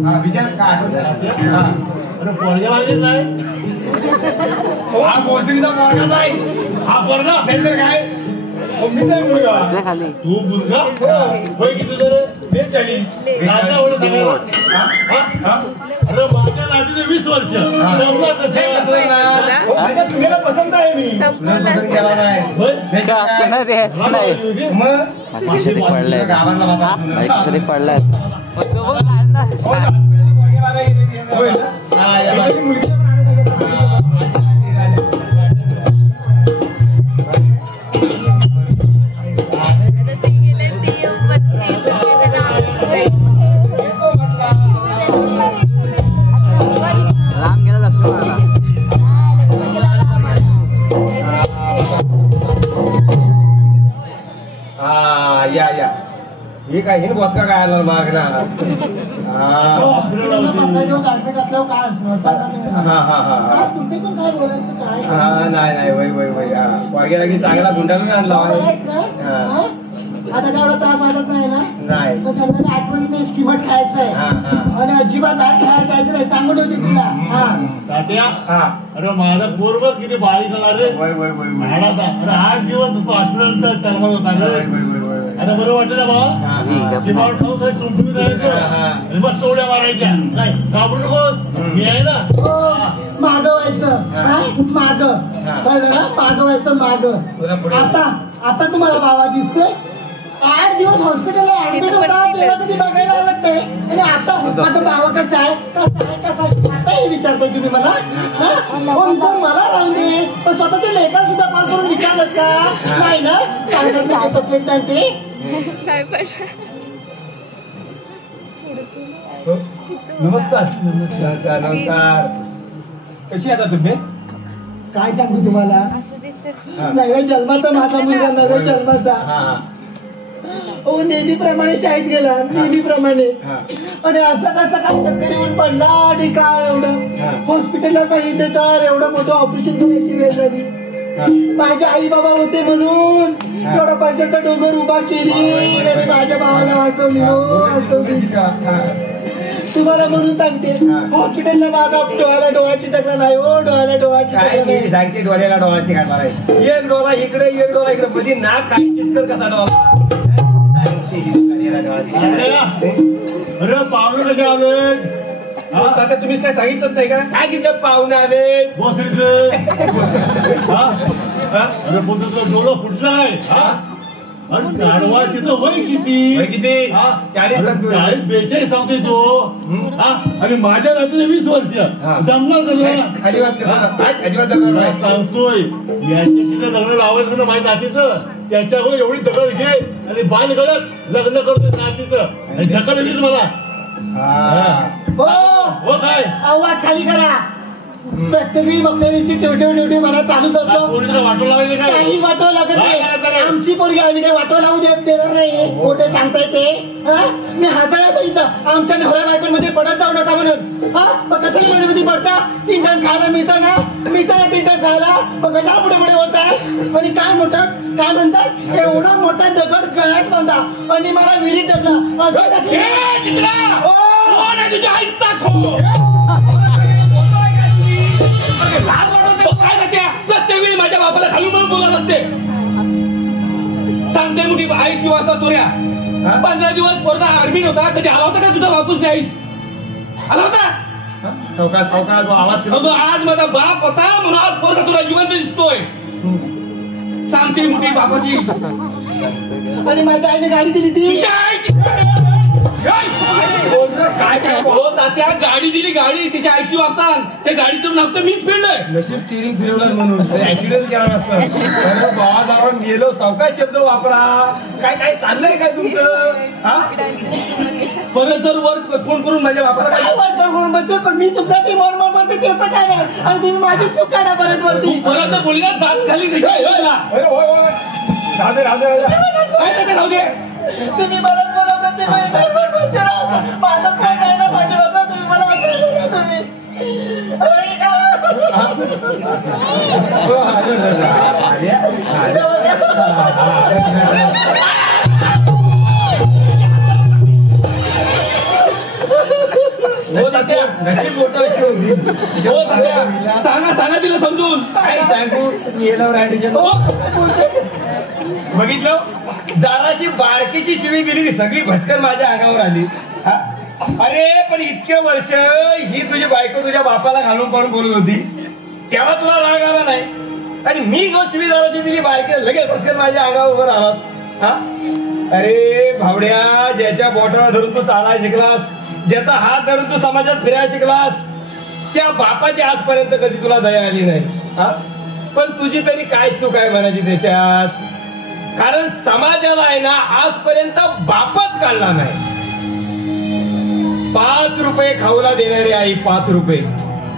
काय विचार काय? अरे पोरग्या लागले नाही? हा भोसरीचा पोरगाच आहे. हा पोरगा नाहीतर काय? मम्मीचा मुलगा. तू मुलगा होय किती जर 42. नाता एवढं अरे माझ्या नातीचे 20 वर्ष. तुम्हाला पसंत आहे मी. केला नाही गावाला पडलाय राम गेला लक्ष्मण या हे काय हे बसका काय आला मागणार. नाही वय वय वय पोरग्याला की चांगला गुंडाळून आणला. हं? आता काय एवढा त्रास वाटत नाही ना नाही. तर संध्याकाळी आठवणीने स्किमट खायचंय हा, हा. आणि अजिबात भात खायला जायचं नाही सांगत होती तुला हा तात्या हा. अरे माझा पूर्व किती बारीक झाला रे वय, वय, वय, वय. अरे 8 दिवस हॉस्पिटलचा चर्मा होता वय, रे वय, वय, वय. आता बरं वाटलं ना हा, बाबा हा. किमान खाऊन टुमटुमी जायचं हा, हा. आणि मग टोळ्या मारायच्या काय घाबरू नको मी आहे ना हा. मागवायचं हा. माग हा. कळलं ना मागवायचं माग पुढं, पुढं. आता तुम्हाला बाबा दिसतोय 8 दिवस हॉस्पिटलला ऍडमिट होता तेव्हा कधी बघायला आलं नाही आणि आता माझं बाबा कसं आहे कसं आहे आता हे विचारताय तुम्ही मला हा? हो, इथं मला राहून दे पण स्वतःचे लेखा सुद्धा पास करून विचारलं का नाही ना सांगत ते नमस्कार नमस्कार नमस्कार कशी आता तुम्ही काय सांगू तुम्हाला हा. नव्या जन्माचा माझा मुलगा नव्या जन्माचा हा हो नेहमीप्रमाणे शाळेत गेला नेहमीप्रमाणे हा. आणि असं कसं काय चक्कर येऊन पडला आणि काय हा. एवढं हॉस्पिटलला सांगितलं तर एवढं मोठं ऑपरेशन करायची वेळ झाली हा. माझे आई बाबा होते म्हणून हा. एवढा पैशाचा डोंगर उभा केली आणि माझ्या भावाला वाचवली हो वाचवली हा. तुम्हाला म्हणून सांगते हा. हॉस्पिटलला माझा डोळ्याची तक्रार नाही हो डोळ्याची काय तक्रार केली नाही. सांगते डोळ्याला डोळ्याची काय मारायची एक डोळा इकडे एक डोळा इकडे मध्ये नाक काय चित्तर कसा डोळा सांगते डोळ्याला डोळ्याची. अरे पाहुणे कसे आले आता तुम्हीच काय सांगितलं नाही का सांगितलं पाहुणे आले बसरीचं अरे पण तुझं डोळं फुटलं आहे हा? अरे गाढवा तिथं वय वय किती किती? हा? 40 सांगतोय. 42 सांगतोय तो हा? आणि माझ्या नातीला 20 वर्ष हा. जमणार का अजिबात तुला? हा? अजिबात जमणार तुला नाही. सांगतोय याच्याशी जर लग्न लावायचं ना माझ्या नातीचं त्याच्यावर एवढी दगड घे आणि बाल गळत लग्न करतोय नातीचं आणि ढकल येईल मला हा. हो हो काय आवाज खाली करा प्रत्येक बघतानीची टेवटेव मला चालूच असतो पोलीसला वाटून लावायचं काय काही वाटवा लागत काय करायचं नाही नाही? आमची पोरगी आम्ही काही वाटवा लावू देणार नाही मोठे सांगता येते मी हसायला इथं आमच्या नवऱ्या बायकोमध्ये पडत जाऊ नका म्हणून हा मग कशाला मध्ये पडता 3 टाइम खायला मिळतं ना 3 टाइम खायला मग कशाला पुढे पुढे होत आहे आणि काय म्हणतात एवढा मोठा दगड गळ्यात बांधा आणि मला विहिरीत टाकला असं टाकलं. प्रत्येक वेळी माझ्या बापाला घालून म्हणून बोलत असते सांगते मोठी आई शिवाचा तुऱ्या 15 दिवस पोरगा आर्मीत होता कधी आला होता का तुझा बापूस नाही आला होता सावकाश सावकाश आवाज अगं, आज माझा बाप होता म्हणून आज पोरगा तुला जिवंत दिसतोय सांगते मोठी बापाची आणि माझ्या आईने गाडी दिली ती तुझ्या आईची काय काय बोलत तात्या गाडी दिली गाडी तिच्या आईशी वागतात त्या गाडीतून नव्हतं मीच फिरलोय नशीब स्टिअरिंग फिरवलं म्हणून ऍक्सिडेंट केला नसतं बाबा जाऊन गेलो सावकाश शब्द वापरा काय काय चाललंय काय तुमचं हा परत जर वर फोन करून माझ्या बापाला काय काय वाटतं म्हणून बच्चे पण मी तुमच्यासाठी मॉर्मॉल करते त्याचं काय नाही आणि तुम्ही माझी चूक काढा परत तू वरती परत जर बोलली ना दात खाली निघाल. अरे, होय, होय. राधे राधे राधे काय त्याच्या जाऊ दे तुम्ही मलाच बोलवलं ते बरोबर बोलते ना माझं काय नाही ना पाठीमागं तुम्ही मला असं बोलता तुम्ही अरे हो तात्या नशीब मोठं अशी होती हो तात्या सांगा तिला समजून काय सांगू गेल्यावर बघितलं जराशी बारकीची शिवी गेली सगळी भस्कर माझ्या अंगावर आली हा? अरे पण इतके वर्ष ही तुझी बायको तुझ्या बापाला घालून पडून बोलत होती तेव्हा तुला राग आला नाही आणि मी जो शिवी जराशी दिली बायके लगेच भस्कर माझ्या अंगावर उभं राहिलास हा अरे भावड्या ज्याच्या बोटाला धरून तू चालायला शिकलास ज्याचा हात धरून तू समाजात फिरायला शिकलास त्या बापाची आजपर्यंत कधी तुला दया आली नाही हा पण तुझी तरी काय चूक आहे म्हणायची त्याच्यात कारण समाजाला आहे ना आजपर्यंत बापच काढला नाही 5 रुपये खाऊला देणारी आई 5 रुपये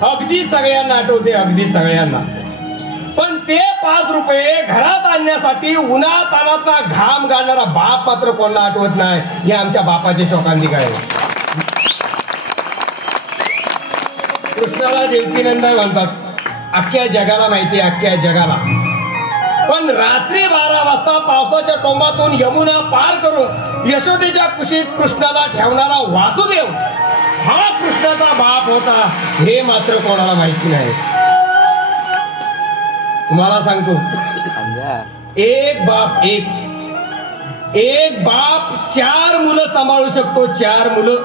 अगदी सगळ्यांना आठवते अगदी सगळ्यांना पण ते 5 रुपये घरात आणण्यासाठी उन्हात तानातला घाम घालणारा बाप मात्र कोणाला आठवत नाही हे आमच्या बापाच्या शोकांनी काय कृष्णाला देवकीनंदन म्हणतात अख्ख्या जगाला माहिती अख्ख्या जगाला पण रात्री 12 वाजता पावसाच्या टोमातून यमुना पार करून यशोदेच्या कुशीत कृष्णाला ठेवणारा वासुदेव हा कृष्णाचा बाप होता हे मात्र कोणाला माहिती नाही. तुम्हाला सांगतो एक बाप 4 मुलं सांभाळू शकतो, 4 मुलं,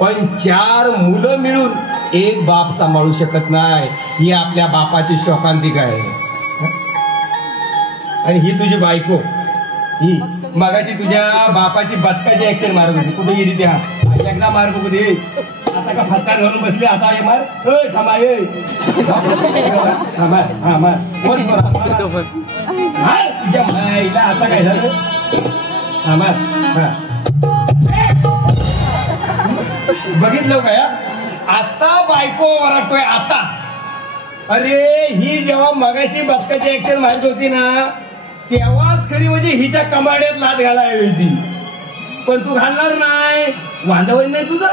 पण 4 मुलं मिळून एक बाप सांभाळू शकत नाही. ही आपल्या बापाची शोकांतिका आहे. आणि ही तुझी बायको, ही मगाशी तुझ्या बापाची बचकाची ऍक्शन मारत होती. कुठे गेली त्या? एकदा मार बघू दे. आता का फटकार घालून बसली, आता हे मार. थांबा ये तुझ्या माईला आता काय झालं? बघितलं का? आता बायको ओरडतोय आता. अरे ही जेव्हा मगाशी बचकाची ऍक्शन मारत होती ना, तेव्हाच खरी म्हणजे हिच्या कमाड्यात लाद घालायला होती. पण तू घालणार नाही, वांदवण नाही तुझं.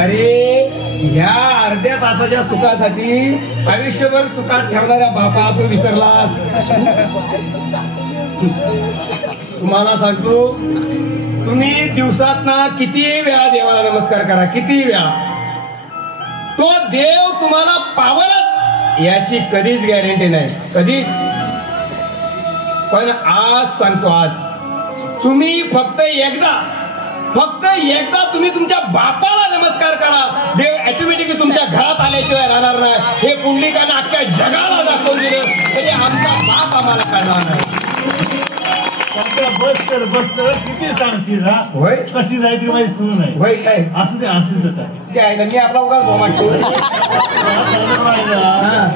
अरे ह्या अर्ध्या तासाच्या सुखासाठी आयुष्यभर सुखात ठेवणाऱ्या बापा तू विसरलास. तुम्हाला सांगतो, तुम्ही दिवसात ना किती वेळा देवाला नमस्कार करा, किती वेळा, तो देव तुम्हाला पावलच याची कधीच गॅरंटी नाही, कधीच. पण आज सांगतो, आज तुम्ही फक्त एकदा तुम्ही तुमच्या बापाला नमस्कार करा, देव ऑटोमॅटिकली तुमच्या घरात आल्याशिवाय राहणार नाही. हे पुंडलिकानं अख्ख्या जगाला दाखवून दिलं, म्हणजे आमचा बाप आम्हाला कळणार नाही. बस कर किती सांगशील हा? होय कशी जायची माझी सुरू नाही. होय काय असं ते असं ते आहे ना, मी आपला उगाच बोमाटतो.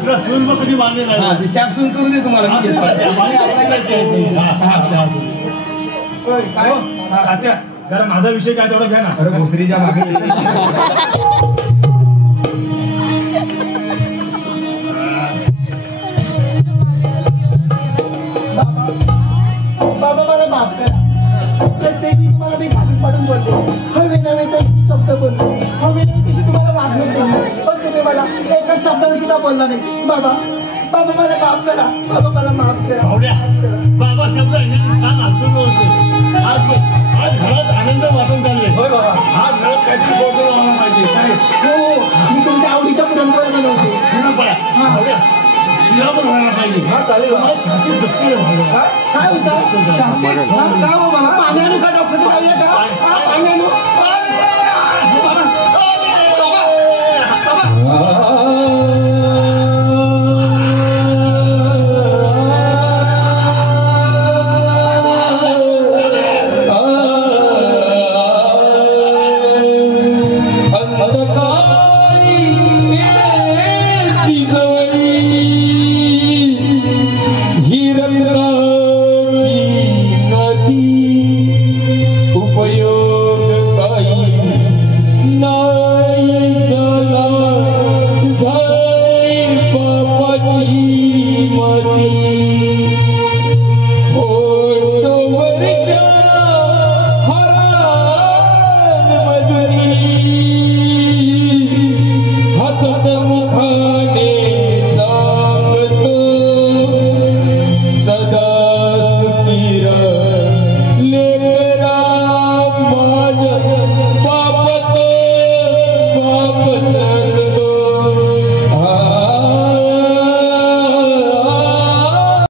तुला सून मग कधी मानले नाही. शाप सून करून दे तुम्हाला. जरा माझा विषय काय तेवढा घ्या ना. अरे भोसरीच्या मागे बाबा मला माफ करा. प्रत्येक वेळी तुम्हाला मी घालून पाडून बोलते, हवे नव्हे तर शब्द बोलतो, हवे नव्हे तशी तुम्हाला वागणूक बोलतो, पण तुम्ही मला एका शब्दाने सुद्धा बोलला नाही. बाबा मला माफ करा. बाबा मला माफ करा. बाबा शब्द छान हसून बोलतो. आज घरात आनंद वाटून चालले. होय बाबा. आज घरात काहीतरी बोलतो व्हायला पाहिजे. हो, मी तुमच्या आवडीच्या पुरणपोळ्या बनवते. तिला पण व्हायला पाहिजे. हा चालेल. काय होतं? का हो बाबा? पाण्यानं का डॉक्टर पाहिजे का? पाण्यानं